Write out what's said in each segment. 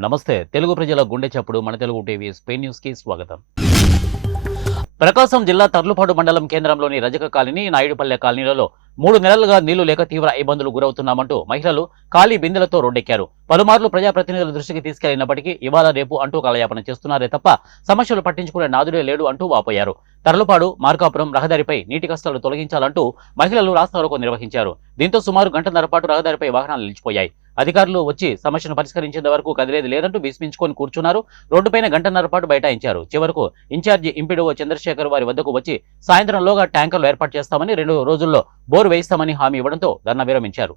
నమస్తే. తెలుగు ప్రజల గుండె చప్పుడు మన తెలుగు టీవీ స్పెయిన్ న్యూస్‌కి స్వాగతం. ప్రకాశం జిల్లా తర్లుపాడు మండలం కేంద్రంలోని రజక కాలనీ, నాయుడుపల్లె కాలనీలలో 3 నెలలుగా నీళ్లు లేక తీవ్ర ఇబ్బందులు గురవుతున్నామంటూ మహిళలు ఖాళీ బిందెలతో రోడ్డెక్కారు. పలుమార్లు ప్రజాప్రతినిధుల దృష్టికి తీసుకెళ్లినప్పటికీ ఇవాళ రేపు అంటూ కాలయాపన చేస్తున్నారే తప్ప సమస్యలు పట్టించుకునే నాదుడే లేడు అంటూ వాపోయారు. తర్లుపాడు, మార్కాపురం రహదారిపై నీటి కష్టాలు తొలగించాలంటూ మహిళలు రాస్తారోకో నిర్వహించారు. దీంతో సుమారు గంటన్నర పాటు రహదారిపై వాహనాలు నిలిచిపోయాయి. అధికారులు వచ్చి సమస్యను పరిష్కరించేంత వరకు కదిలేది లేదంటూ విస్మించుకొని కూర్చున్నారు. రోడ్డుపైన గంటన్నర పాటు బైఠాయించారు. చివరకు ఇన్ఛార్జి ఎంపీడీఓ చంద్రశేఖర్ వారి వద్దకు వచ్చి సాయంత్రంలోగా ట్యాంకర్లు ఏర్పాటు చేస్తామని, 2 రోజుల్లో బోరు వేయిస్తామని హామీ ఇవ్వడంతో ధర్నా విరమించారు.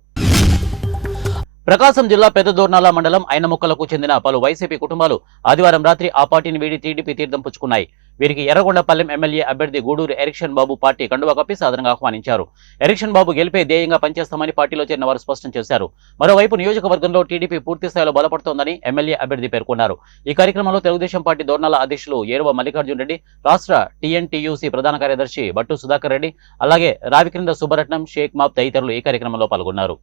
ప్రకాశం జిల్లా పెద్దదోర్నాల మండలం ఐనముక్కలకు చెందిన పలు వైసీపీ కుటుంబాలు ఆదివారం రాత్రి ఆ పార్టీని వీడి టీడీపీ తీర్థం పుచ్చుకున్నాయి. వీరికి ఎర్రగొండపల్లెం ఎమ్మెల్యే అభ్యర్థి గూడూరు ఎరిక్షన్ బాబు పార్టీ కండువా కప్పి సాదరంగా ఆహ్వానించారు. ఎరిక్షన్ బాబు గెలిపే ధ్యేయంగా పనిచేస్తామని పార్టీలో చేరిన వారు స్పష్టం చేశారు. మరోవైపు నియోజకవర్గంలో టీడీపీ పూర్తి స్థాయిలో బలపడుతోందని ఎమ్మెల్యే అభ్యర్థి పేర్కొన్నారు. ఈ కార్యక్రమంలో తెలుగుదేశం పార్టీ దోర్నాల అధ్యక్షులు ఏరువ మల్లికార్జున రెడ్డి, రాష్ట్ర టీఎన్టీయూసీ ప్రధాన కార్యదర్శి బట్టు సుధాకర్ రెడ్డి, అలాగే రావిక్రింద సుబ్బరత్నం, షేక్ మాబ్ తదితరులు ఈ కార్యక్రమంలో పాల్గొన్నారు.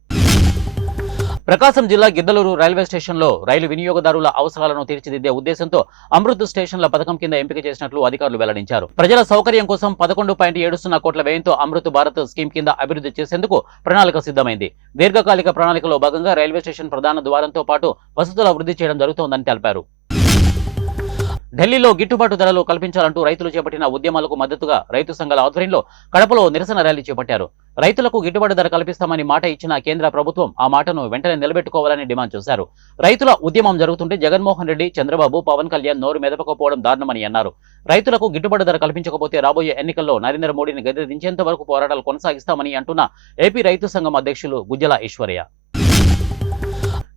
ప్రకాశం జిల్లా గిద్దలూరు రైల్వే స్టేషన్లో రైలు వినియోగదారుల అవసరాలను తీర్చిదిద్దే ఉద్దేశంతో అమృత్ స్టేషన్ల పథకం కింద ఎంపిక చేసినట్లు అధికారులు వెల్లడించారు. ప్రజల సౌకర్యం కోసం 11.70 కోట్ల వ్యయంతో అమృత్ భారత్ స్కీమ్ కింద అభివృద్ధి చేసేందుకు ప్రణాళిక సిద్ధమైంది. దీర్ఘకాలిక ప్రణాళికలో భాగంగా రైల్వే స్టేషన్ ప్రధాన ద్వారంతో పాటు వసతుల వృద్ధి చేయడం జరుగుతోందని తెలిపారు. ఢిల్లీలో గిట్టుబాటు ధరలు కల్పించాలంటూ రైతులు చేపట్టిన ఉద్యమాలకు మద్దతుగా రైతు సంఘాల ఆధ్వర్యంలో కడపలో నిరసన ర్యాలీ చేపట్టారు. రైతులకు గిట్టుబాటు ధర కల్పిస్తామని మాట ఇచ్చిన కేంద్ర ప్రభుత్వం ఆ మాటను వెంటనే నిలబెట్టుకోవాలని డిమాండ్ చేశారు. రైతుల ఉద్యమం జరుగుతుంటే జగన్మోహన్ రెడ్డి, చంద్రబాబు, పవన్ కళ్యాణ్ నోరు మెదపకపోవడం దారుణమని అన్నారు. రైతులకు గిట్టుబాటు ధర కల్పించకపోతే రాబోయే ఎన్నికల్లో నరేంద్ర మోడీని గద్దె దించేంత వరకు పోరాటాలు కొనసాగిస్తామని అంటున్న ఏపీ రైతు సంఘం అధ్యక్షులు గుజ్జల ఈశ్వర్య.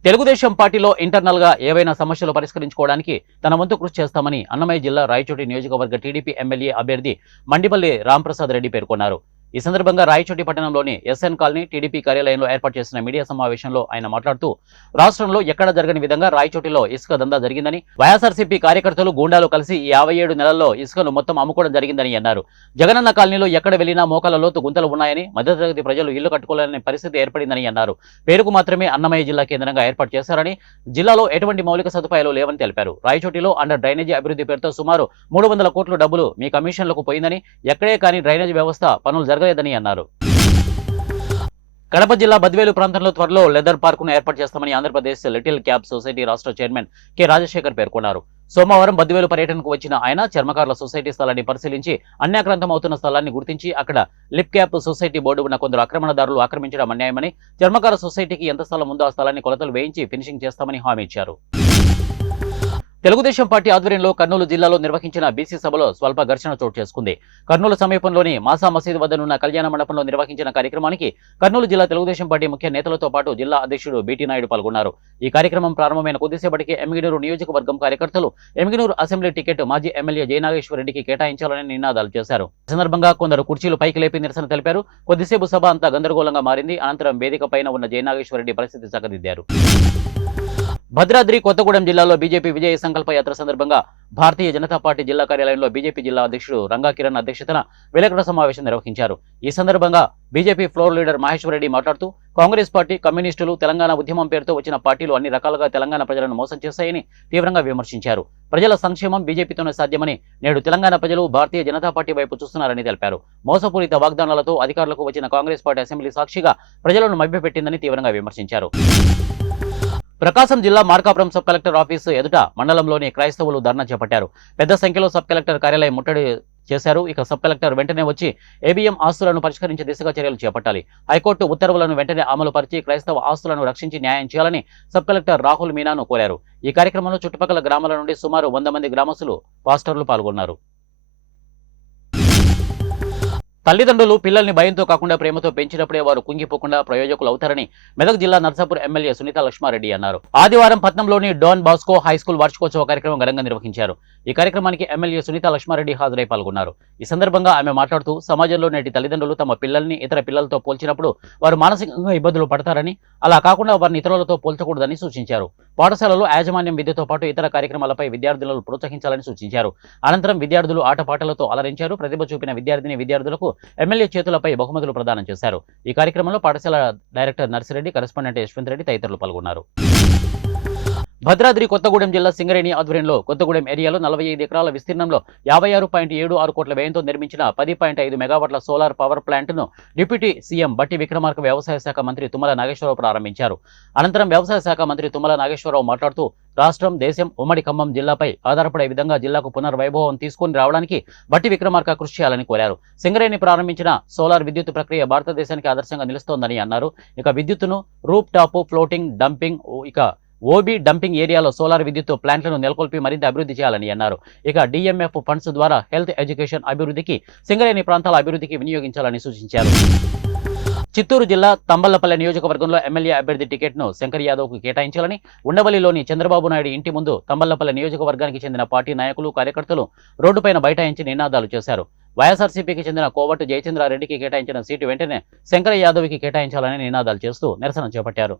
తెలుగుదేశం పార్టీలో ఇంటర్నల్ గా ఏవైనా సమస్యలు పరిష్కరించుకోవడానికి తన వంతు కృషి చేస్తామని అన్నమయ్య జిల్లా రాయచోటి నియోజకవర్గ టీడీపీ ఎమ్మెల్యే అభ్యర్థి మండిపల్లి రాంప్రసాద్ రెడ్డి పేర్కొన్నారు. ఈ సందర్భంగా రాయచోటి పట్టణంలోని ఎస్ఎన్ కాలనీ టీడీపీ కార్యాలయంలో ఏర్పాటు చేసిన మీడియా సమావేశంలో ఆయన మాట్లాడుతూ, రాష్ట్రంలో ఎక్కడ జరగని విధంగా రాయచోటిలో ఇసుక దందా జరిగిందని, వైఎస్ఆర్సీపీ కార్యకర్తలు, గూండాలు కలిసి ఈ 57 నెలల్లో ఇసుకను మొత్తం అమ్ముకోవడం జరిగిందని అన్నారు. జగనన్న కాలనీలో ఎక్కడ వెళ్లినా మోకాల లోతు గుంతలు ఉన్నాయని, మధ్యతరగతి ప్రజలు ఇల్లు కట్టుకోలేని పరిస్థితి ఏర్పడిందని అన్నారు. పేరుకు మాత్రమే అన్నమయ్య జిల్లా కేంద్రంగా ఏర్పాటు చేశారని, జిల్లాలో ఎటువంటి మౌలిక సదుపాయాలు లేవని తెలిపారు. రాయచోటిలో అండర్ డ్రైనేజీ అభివృద్ధి పేరుతో సుమారు 300 కోట్ల డబ్బులు మీ కమిషన్లకు పోయిందని, ఎక్కడే కానీ డ్రైనేజీ వ్యవస్థ పనులు జరగలేదని అన్నారు. కడప జిల్లా బద్వేలు ప్రాంతంలో త్వరలో లెదర్ పార్కును ఏర్పాటు చేస్తామని ఆంధ్రప్రదేశ్ లిటిల్ క్యాబ్ సొసైటీ రాష్ట్ర చైర్మన్ కె రాజశేఖర్ పేర్కొన్నారు. సోమవారం బద్వేలు పర్యటనకు వచ్చిన ఆయన చర్మకారుల సొసైటీ స్థలాన్ని పరిశీలించి అన్యాక్రాంతం అవుతున్న స్థలాన్ని గుర్తించి అక్కడ లిప్ క్యాప్ సొసైటీ బోర్డు ఉన్న కొందరు ఆక్రమణదారులు ఆక్రమించడం అన్యాయమని, చర్మకార సొసైటీకి ఎంత స్థలం ఉందో ఆ స్థలాన్ని కొలతలు వేయించి ఫినిషింగ్ చేస్తామని హామీ ఇచ్చారు. తెలుగుదేశం పార్టీ ఆధ్వర్యంలో కర్నూలు జిల్లాలో నిర్వహించిన బీసీ సభలో స్వల్ప ఘర్షణ చోటు చేసుకుంది. కర్నూలు సమీపంలోని మాసా మసీదు వద్దనున్న కళ్యాణ మండపంలో నిర్వహించిన కార్యక్రమానికి కర్నూలు జిల్లా తెలుగుదేశం పార్టీ ముఖ్య నేతలతో పాటు జిల్లా అధ్యక్షుడు బీటీ నాయుడు పాల్గొన్నారు. ఈ కార్యక్రమం ప్రారంభమైన కొద్దిసేపటికి ఎమ్మిగనూరు నియోజకవర్గం కార్యకర్తలు ఎమ్మిగనూరు అసెంబ్లీ టికెట్ మాజీ ఎమ్మెల్యే జయనాగేశ్వర రెడ్డికి కేటాయించాలని నినాదాలు చేశారు. ఈ సందర్భంగా కొందరు కుర్చీలు పైకి లేపి నిరసన తెలిపారు. కొద్దిసేపు సభ అంతా గందరగోళంగా మారింది. అనంతరం వేదిక పైన ఉన్న జయనాగేశ్వర రెడ్డి పరిస్థితి చక్కదిద్దారు. భద్రాద్రి కొత్తగూడెం జిల్లాలో బీజేపీ విజయ సంకల్ప యాత్ర సందర్భంగా భారతీయ జనతా పార్టీ జిల్లా కార్యాలయంలో బీజేపీ జిల్లా అధ్యక్షుడు రంగా కిరణ్ అధ్యక్షతన విలేకరుల సమావేశం నిర్వహించారు. ఈ సందర్భంగా BJP floor leader Maheshwar Reddy మాట్లాడుతూ, కాంగ్రెస్ పార్టీ, కమ్యూనిస్టులు తెలంగాణ ఉద్యమం పేరుతో వచ్చిన పార్టీలు అన్ని రకాలుగా తెలంగాణ ప్రజలను మోసం చేశాయని తీవ్రంగా విమర్శించారు. ప్రజల సంక్షేమం బీజేపీతోనే సాధ్యమని, నేడు తెలంగాణ ప్రజలు భారతీయ జనతా పార్టీ వైపు చూస్తున్నారని తెలిపారు. మోసపూరిత వాగ్దానాలతో అధికారులకు వచ్చిన కాంగ్రెస్ పార్టీ అసెంబ్లీ సాక్షిగా ప్రజలను మభ్యపెట్టిందని తీవ్రంగా విమర్శించారు. ప్రకాశం జిల్లా మార్కాపురం సబ్ కలెక్టర్ ఆఫీసు ఎదుట మండలంలోని క్రైస్తవులు ధర్నా చేపట్టారు. పెద్ద సంఖ్యలో సబ్ కలెక్టర్ కార్యాలయం ముట్టడి చేశారు. ఇక సబ్ కలెక్టర్ వెంటనే వచ్చి ఏబిఎం ఆస్తులను పరిష్కరించే దిశగా చర్యలు చేపట్టాలి. హైకోర్టు ఉత్తర్వులను వెంటనే అమలు పరిచి క్రైస్తవ ఆస్తులను రక్షించి న్యాయం చేయాలని సబ్ కలెక్టర్ రాహుల్ మీనాను కోరారు. ఈ కార్యక్రమంలో చుట్టుపక్కల గ్రామాల నుండి సుమారు 100 మంది గ్రామస్తులు, పాస్టర్లు పాల్గొన్నారు. తల్లిదండ్రులు పిల్లల్ని భయంతో కాకుండా ప్రేమతో పెంచినప్పుడే వారు కుంగిపోకుండా ప్రయోజకులు అవుతారని మెదక్ జిల్లా నర్సాపూర్ ఎమ్మెల్యే సునీత లక్ష్మారెడ్డి అన్నారు. ఆదివారం పట్నంలోని డాన్ బాస్కో హైస్కూల్ వార్షికోత్సవ కార్యక్రమం ఘనంగా నిర్వహించారు. ఈ కార్యక్రమానికి ఎమ్మెల్యే సునీత లక్ష్మారెడ్డి హాజరై పాల్గొన్నారు. ఈ సందర్భంగా ఆమె మాట్లాడుతూ, సమాజంలో నేటి తల్లిదండ్రులు తమ పిల్లల్ని ఇతర పిల్లలతో పోల్చినప్పుడు వారు మానసికంగా ఇబ్బందులు పడతారని, అలా కాకుండా వారిని ఇతరులతో పోల్చకూడదని సూచించారు. పాఠశాలలో యాజమాన్యం విద్యతో పాటు ఇతర కార్యక్రమాలపై విద్యార్థులను ప్రోత్సహించాలని సూచించారు. అనంతరం విద్యార్థులు ఆటపాటలతో అలరించారు. ప్రతిభ చూపిన విద్యార్థులకు ఎమ్మెల్యే చేతులపై బహుమతులు ప్రదానం చేశారు. ఈ కార్యక్రమంలో పాఠశాల డైరెక్టర్ నర్సిరెడ్డి, కరెస్పాండెంట్ యశ్వంత్ రెడ్డి తదితరులు పాల్గొన్నారు. భద్రాద్రి కొత్తగూడెం జిల్లా సింగరేణి ఆధ్వర్యంలో కొత్తగూడెం ఏరియాలో 45 ఎకరాల విస్తీర్ణంలో 56.76 కోట్ల వ్యయంతో నిర్మించిన 10.5 మెగావాట్ల సోలార్ పవర్ ప్లాంట్ను డిప్యూటీ సీఎం బట్టి విక్రమార్క వ్యవసాయ శాఖ మంత్రి తుమ్మల నాగేశ్వరరావు ప్రారంభించారు. అనంతరం వ్యవసాయ శాఖ మంత్రి తుమ్మల నాగేశ్వరరావు మాట్లాడుతూ రాష్ట్రం, దేశం, ఉమ్మడి ఖమ్మం జిల్లాపై ఆధారపడే విధంగా జిల్లాకు పునర్వైభవం తీసుకుని రావడానికి బట్టి విక్రమార్క కృషి చేయాలని కోరారు. సింగరేణి ప్రారంభించిన సోలార్ విద్యుత్ ప్రక్రియ భారతదేశానికి ఆదర్శంగా నిలుస్తోందని అన్నారు. ఇక విద్యుత్తును రూప్ టాప్, ఫ్లోటింగ్, డంపింగ్, ఇక ఓబీ డంపింగ్ ఏరియాలో సోలార్ విద్యుత్ ప్లాంట్లను నెలకొల్పి మరింత అభివృద్ధి చేయాలని అన్నారు. ఇక డిఎంఎఫ్ ఫండ్స్ ద్వారా హెల్త్, ఎడ్యుకేషన్ అభివృద్ధికి, సింగరేణి ప్రాంతాల అభివృద్ధికి వినియోగించాలని సూచించారు. చిత్తూరు జిల్లా తంబళ్లపల్లె నియోజకవర్గంలో ఎమ్మెల్యే అభ్యర్థి టికెట్ను శంకర్ యాదవ్కు కేటాయించాలని ఉండవల్లిలోని చంద్రబాబు నాయుడు ఇంటి ముందు తంబళ్లపల్లె నియోజకవర్గానికి చెందిన పార్టీ నాయకులు, కార్యకర్తలు రోడ్డుపైన బైఠాయించి నినాదాలు చేశారు. వైఎస్ఆర్సీపీకి చెందిన కోవట్టు జయచంద్రారెడ్డికి కేటాయించిన సీటు వెంటనే శంకర్ యాదవ్కి కేటాయించాలని నినాదాలు చేస్తూ నిరసన చేపట్టారు.